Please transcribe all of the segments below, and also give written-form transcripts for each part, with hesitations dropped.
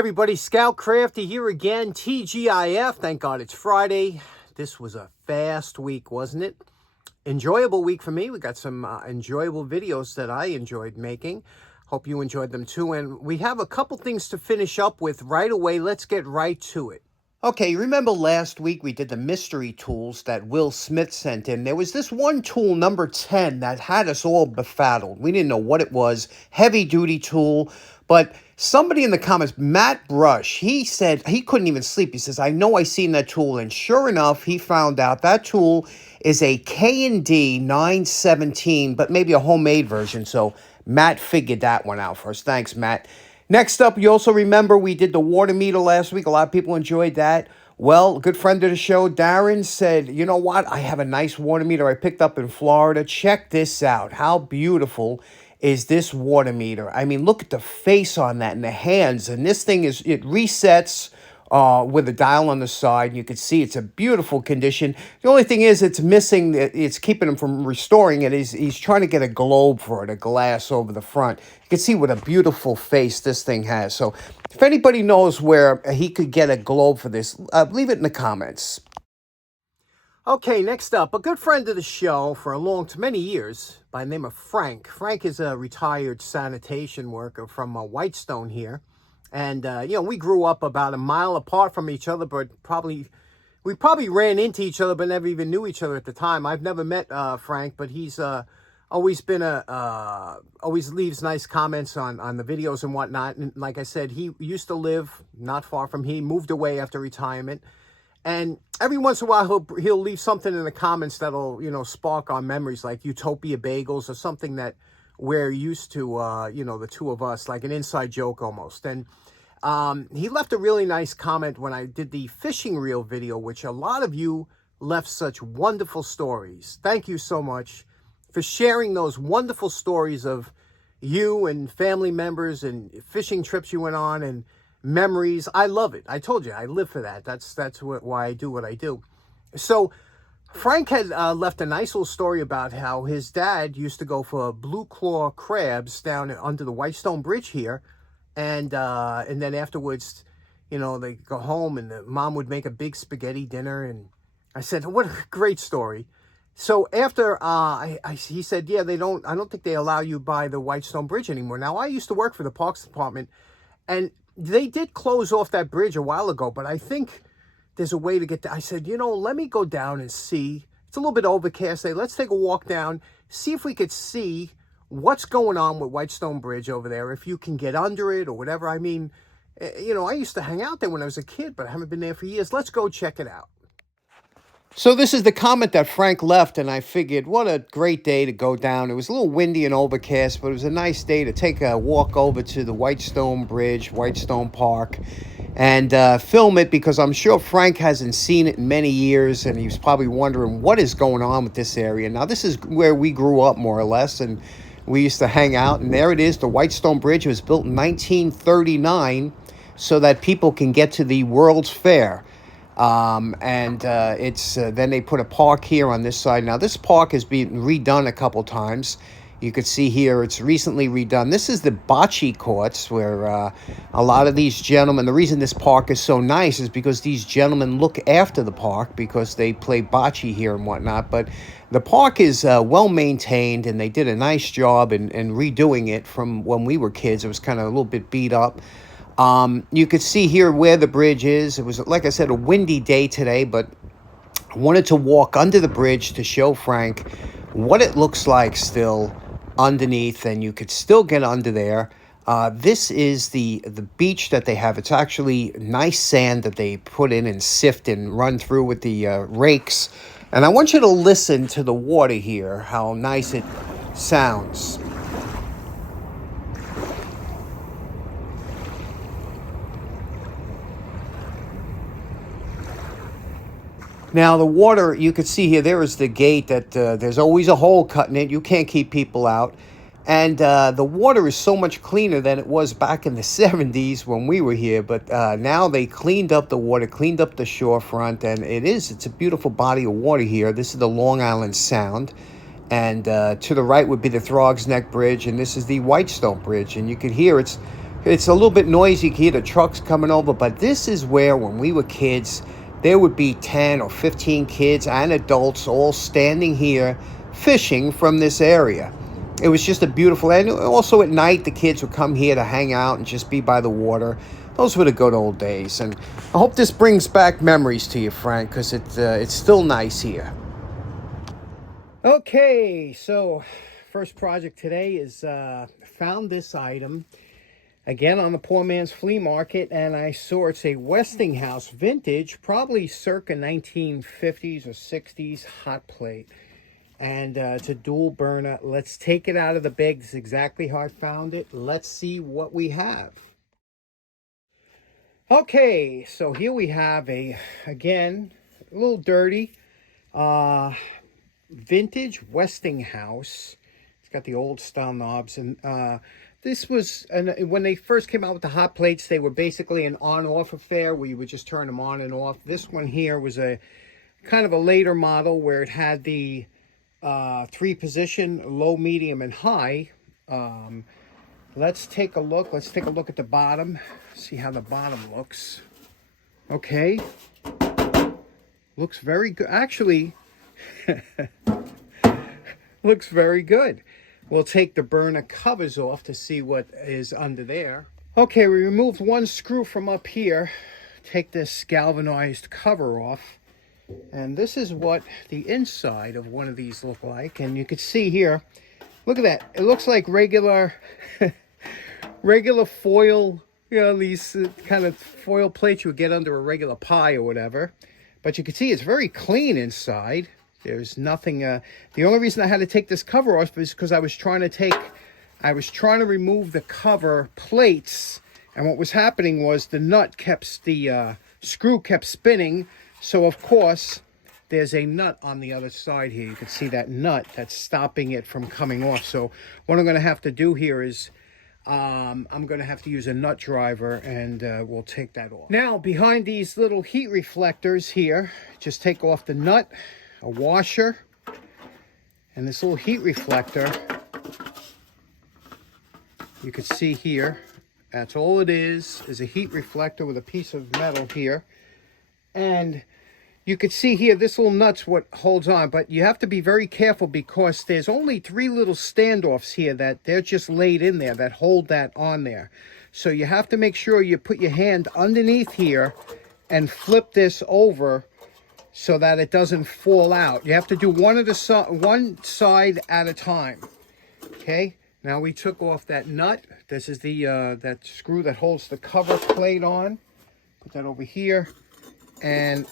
Everybody, Scout Crafty here again, TGIF. Thank God it's Friday. This was a fast week, wasn't it? Enjoyable week for me. We got some enjoyable videos that I enjoyed making. Hope you enjoyed them too. And we have a couple things to finish up with right away. Let's get right to it. Okay, remember last week we did the mystery tools that Will Smith sent in. There was this one tool, number 10, that had us all befuddled. We didn't know what it was. Heavy-duty tool. But somebody in the comments, Matt Brush, he said he couldn't even sleep. He says, I know I seen that tool. And sure enough, he found out that tool is a K&D 917, but maybe a homemade version. So Matt figured that one out for us. Thanks, Matt. Next up, you also remember we did the water meter last week. A lot of people enjoyed that. Well, a good friend of the show, Darren, said, you know what? I have a nice water meter I picked up in Florida. Check this out. How beautiful is this water meter? I mean, look at the face on that and the hands. And this thing it resets with a dial on the side. You can see it's a beautiful condition. The only thing is it's missing, it's keeping him from restoring it. He's trying to get a globe for it, a glass over the front. You can see what a beautiful face this thing has. So if anybody knows where he could get a globe for this, leave it in the comments. Okay, next up, a good friend of the show for many years by the name of Frank. Frank is a retired sanitation worker from Whitestone here. And, we grew up about a mile apart from each other, but we probably ran into each other, but never even knew each other at the time. I've never met Frank, but he's always been always leaves nice comments on the videos and whatnot. And like I said, he used to live not far from here. He moved away after retirement. And every once in a while, he'll leave something in the comments that'll, spark our memories, like Utopia Bagels or something that we're used to, the two of us, like an inside joke almost. And he left a really nice comment when I did the fishing reel video, which a lot of you left such wonderful stories. Thank you so much for sharing those wonderful stories of you and family members and fishing trips you went on and memories. I love it. I told you, I live for that. That's why I do what I do. So Frank had left a nice little story about how his dad used to go for blue claw crabs down under the Whitestone Bridge here. And then afterwards, they go home and the mom would make a big spaghetti dinner. And I said, what a great story. So after he said, yeah, I don't think they allow you by the Whitestone Bridge anymore. Now, I used to work for the Parks Department, and they did close off that bridge a while ago, but I think there's a way to get there. I said, let me go down and see. It's a little bit overcast. Let's take a walk down, see if we could see what's going on with Whitestone Bridge over there, if you can get under it or whatever. I mean, I used to hang out there when I was a kid, but I haven't been there for years. Let's go check it out. So this is the comment that Frank left, and I figured, what a great day to go down. It was a little windy and overcast, but it was a nice day to take a walk over to the Whitestone Bridge, Whitestone Park, and film it, because I'm sure Frank hasn't seen it in many years, and he's probably wondering what is going on with this area. Now, this is where we grew up, more or less, and we used to hang out, and there it is, the Whitestone Bridge. It was built in 1939 so that people can get to the World's Fair. Then they put a park here on this side. Now, this park has been redone a couple times. You could see here it's recently redone. This is the bocce courts where a lot of these gentlemen, the reason this park is so nice is because these gentlemen look after the park because they play bocce here and whatnot. But the park is well maintained, and they did a nice job in redoing it from when we were kids. It was kind of a little bit beat up. You could see here where the bridge is. It was, like I said, a windy day today, but I wanted to walk under the bridge to show Frank what it looks like still underneath, and you could still get under there. This is the beach that they have. It's actually nice sand that they put in and sift and run through with the rakes. And I want you to listen to the water here, how nice it sounds. Now, the water, you can see here, there is the gate that there's always a hole cut in it. You can't keep people out. And the water is so much cleaner than it was back in the 70s when we were here. But now they cleaned up the water, cleaned up the shorefront, and it's a beautiful body of water here. This is the Long Island Sound. And to the right would be the Throgs Neck Bridge, and this is the Whitestone Bridge. And you can hear it's It's a little bit noisy. You can hear the trucks coming over, but this is where, when we were kids, there would be 10 or 15 kids and adults all standing here fishing from this area. It was just a beautiful, and also at night the kids would come here to hang out and just be by the water. Those were the good old days, and I hope this brings back memories to you, Frank, because it's still nice here. Okay, so first project today is found this item again on the poor man's flea market, and I saw it's a Westinghouse vintage, probably circa 1950s or 60s hot plate. And it's a dual burner. Let's take it out of the bag. This is exactly how I found it. Let's see what we have. Okay, so here we have again, a little dirty, vintage Westinghouse. It's got the old style knobs, and this was, when they first came out with the hot plates, they were basically an on-off affair where you would just turn them on and off. This one here was a kind of a later model where it had the 3-position, low, medium, and high. Let's take a look. Let's take a look at the bottom. See how the bottom looks. Okay. Looks very good. Actually, looks very good. We'll take the burner covers off to see what is under there. Okay, we removed one screw from up here. Take this galvanized cover off. And this is what the inside of one of these look like. And you can see here, look at that. It looks like regular, regular foil, you know, these kind of foil plates you would get under a regular pie or whatever. But you can see it's very clean inside. There's nothing, the only reason I had to take this cover off is because I was trying to remove the cover plates. And what was happening was the screw kept spinning. So, of course, there's a nut on the other side here. You can see that nut that's stopping it from coming off. So what I'm going to have to do here is I'm going to have to use a nut driver, and we'll take that off. Now, behind these little heat reflectors here, just take off the nut, a washer, and this little heat reflector. You can see here, that's all it is a heat reflector with a piece of metal here. And you can see here, this little nut's what holds on, but you have to be very careful because there's only 3 little standoffs here that they're just laid in there that hold that on there. So you have to make sure you put your hand underneath here and flip this over so that it doesn't fall out. You have to do one side at a time. Okay, now we took off that nut. This is the that screw that holds the cover plate on. Put that over here. And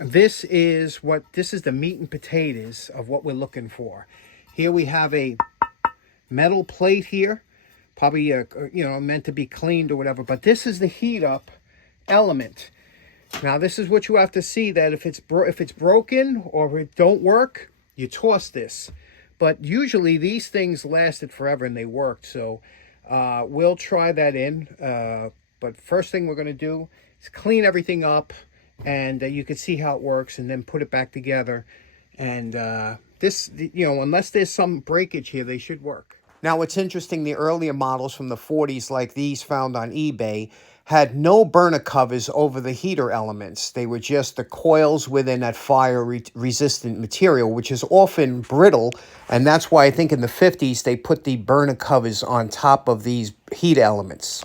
this is the meat and potatoes of what we're looking for. Here we have a metal plate here, probably meant to be cleaned or whatever, but this is the heat up element. Now this is what you have to see, that if it's broken or if it don't work, you toss this. But usually these things lasted forever and they worked, so we'll try that in. But first thing we're going to do is clean everything up, and you can see how it works, and then put it back together. And this, unless there's some breakage here, they should work. Now, what's interesting, the earlier models from the 40s, like these found on eBay, had no burner covers over the heater elements. They were just the coils within that fire-resistant material, which is often brittle, and that's why I think in the 50s they put the burner covers on top of these heat elements.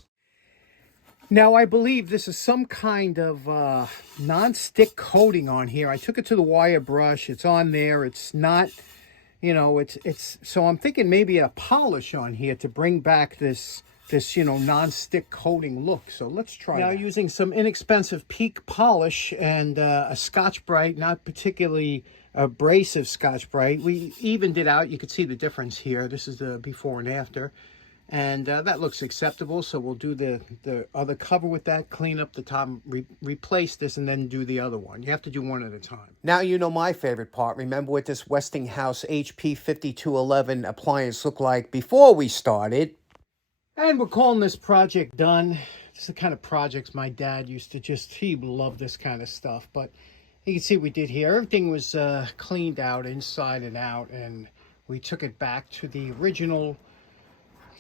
Now, I believe this is some kind of non-stick coating on here. I took it to the wire brush. It's on there. It's not, so I'm thinking maybe a polish on here to bring back this non-stick coating look. So let's try now that. Using some inexpensive Peak polish and a Scotch-Brite, not particularly abrasive Scotch-Brite. We evened it out. You can see the difference here. This is the before and after. And that looks acceptable, so we'll do the other cover with that, clean up the top, replace this, and then do the other one. You have to do one at a time. Now you know my favorite part. Remember what this Westinghouse HP 5211 appliance looked like before we started? And we're calling this project done. This is the kind of projects my dad used to he loved this kind of stuff. But you can see what we did here. Everything was cleaned out inside and out, and we took it back to the original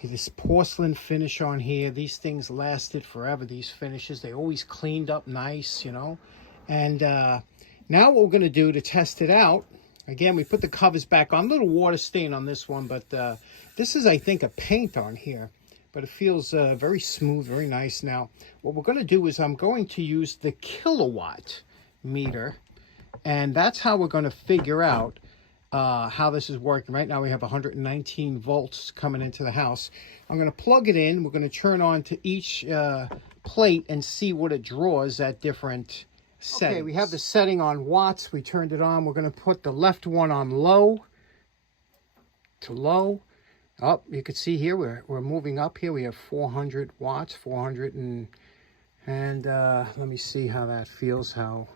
This porcelain finish on here. These things lasted forever, these finishes. They always cleaned up nice, you know. And now what we're going to do to test it out, again, we put the covers back on. A little water stain on this one, but this is, I think, a paint on here. But it feels very smooth, very nice. Now, what we're going to do is I'm going to use the kilowatt meter. And that's how we're going to figure out how this is working. Right now we have 119 volts coming into the house. I'm going to plug it in. We're going to turn on to each plate and see what it draws at different settings. Okay, we have the setting on watts. We turned it on. We're going to put the left one on low to low. Oh, you can see here we're moving up here. We have 400 watts, 400 and let me see how that feels, how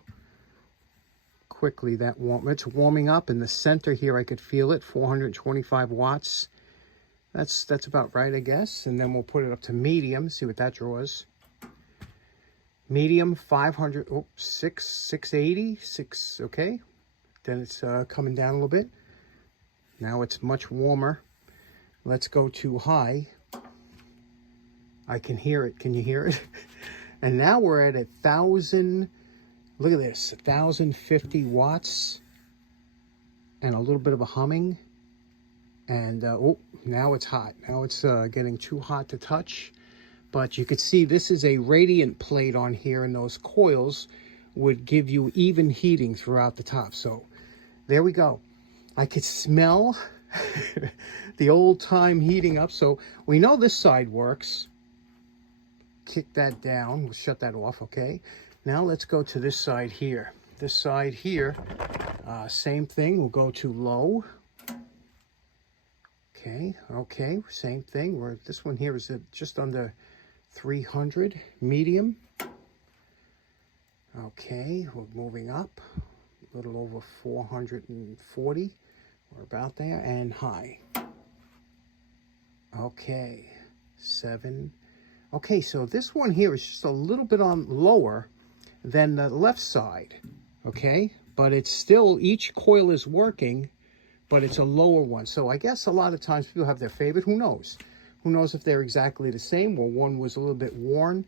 quickly that it's warming up. In the center here I could feel it, 425 watts. That's about right, I guess. And then we'll put it up to medium, see what that draws. Medium 500, 680, okay. Then it's coming down a little bit. Now it's much warmer. Let's go to high. I can hear it. Can you hear it? And now we're at 1,000. Look at this, 1,050 watts. And a little bit of a humming. And oh, now it's hot. Now it's getting too hot to touch. But you could see this is a radiant plate on here, and those coils would give you even heating throughout the top. So there we go. I could smell the old time heating up. So we know this side works. Kick that down. We'll shut that off, okay? Now let's go to this side here. This side here, same thing. We'll go to low. Okay, same thing. This one here is just under 300, medium. Okay, we're moving up. A little over 440. We're about there. And high. Okay, 7. Okay, so this one here is just a little bit on lower than the left side. Okay, but it's still, each coil is working, but it's a lower one. So I guess a lot of times people have their favorite. Who knows? Who knows if they're exactly the same? Well, one was a little bit worn,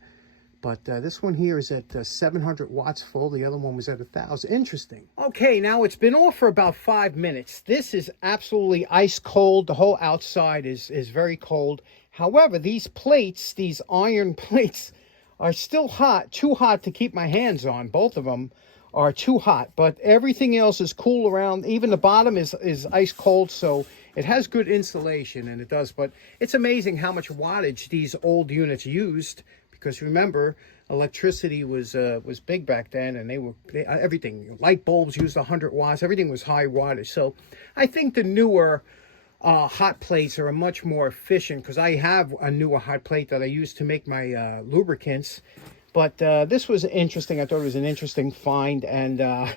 but this one here is at 700 watts full. The other one was at 1,000. Interesting. Okay, now it's been off for about 5 minutes. This is absolutely ice cold. The whole outside is very cold. However, these plates, these iron plates, are still hot, too hot to keep my hands on. Both of them are too hot, but everything else is cool around. Even the bottom is ice cold, so it has good insulation, and it does. But it's amazing how much wattage these old units used, because remember, electricity was big back then, and everything, light bulbs used 100 watts. Everything was high wattage. So I think the newer hot plates are much more efficient, because I have a newer hot plate that I use to make my lubricants. But this was interesting. I thought it was an interesting find, and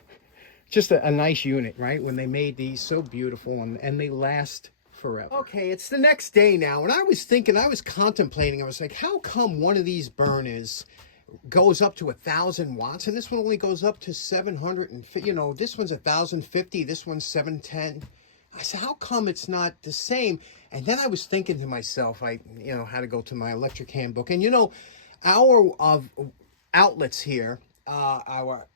just a nice unit, right? When they made these, so beautiful, and they last forever. Okay, it's the next day now, and I was thinking, I was contemplating, I was like, how come one of these burners goes up to 1,000 watts, and this one only goes up to 750, you know, this one's 1,050, this one's 710. I said, how come it's not the same? And then I was thinking to myself, I had to go to my electric handbook. And, our outlets here, our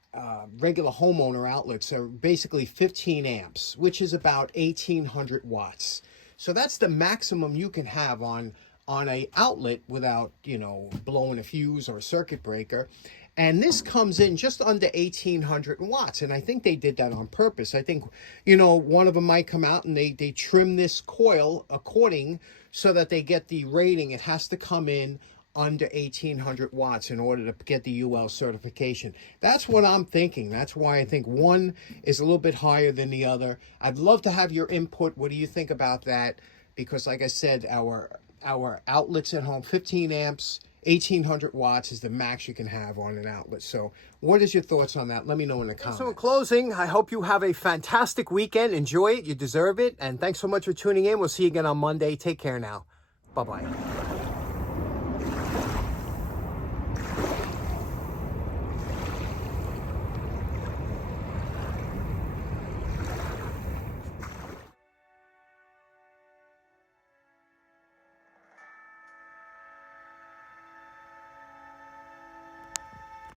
regular homeowner outlets are basically 15 amps, which is about 1,800 watts. So that's the maximum you can have on a outlet without, blowing a fuse or a circuit breaker. And this comes in just under 1,800 watts. And I think they did that on purpose. I think, one of them might come out and they trim this coil according so that they get the rating. It has to come in under 1,800 watts in order to get the UL certification. That's what I'm thinking. That's why I think one is a little bit higher than the other. I'd love to have your input. What do you think about that? Because like I said, our outlets at home, 15 amps, 1,800 watts is the max you can have on an outlet. So what is your thoughts on that? Let me know in the comments. So in closing, I hope you have a fantastic weekend. Enjoy it. You deserve it. And thanks so much for tuning in. We'll see you again on Monday. Take care now. Bye-bye.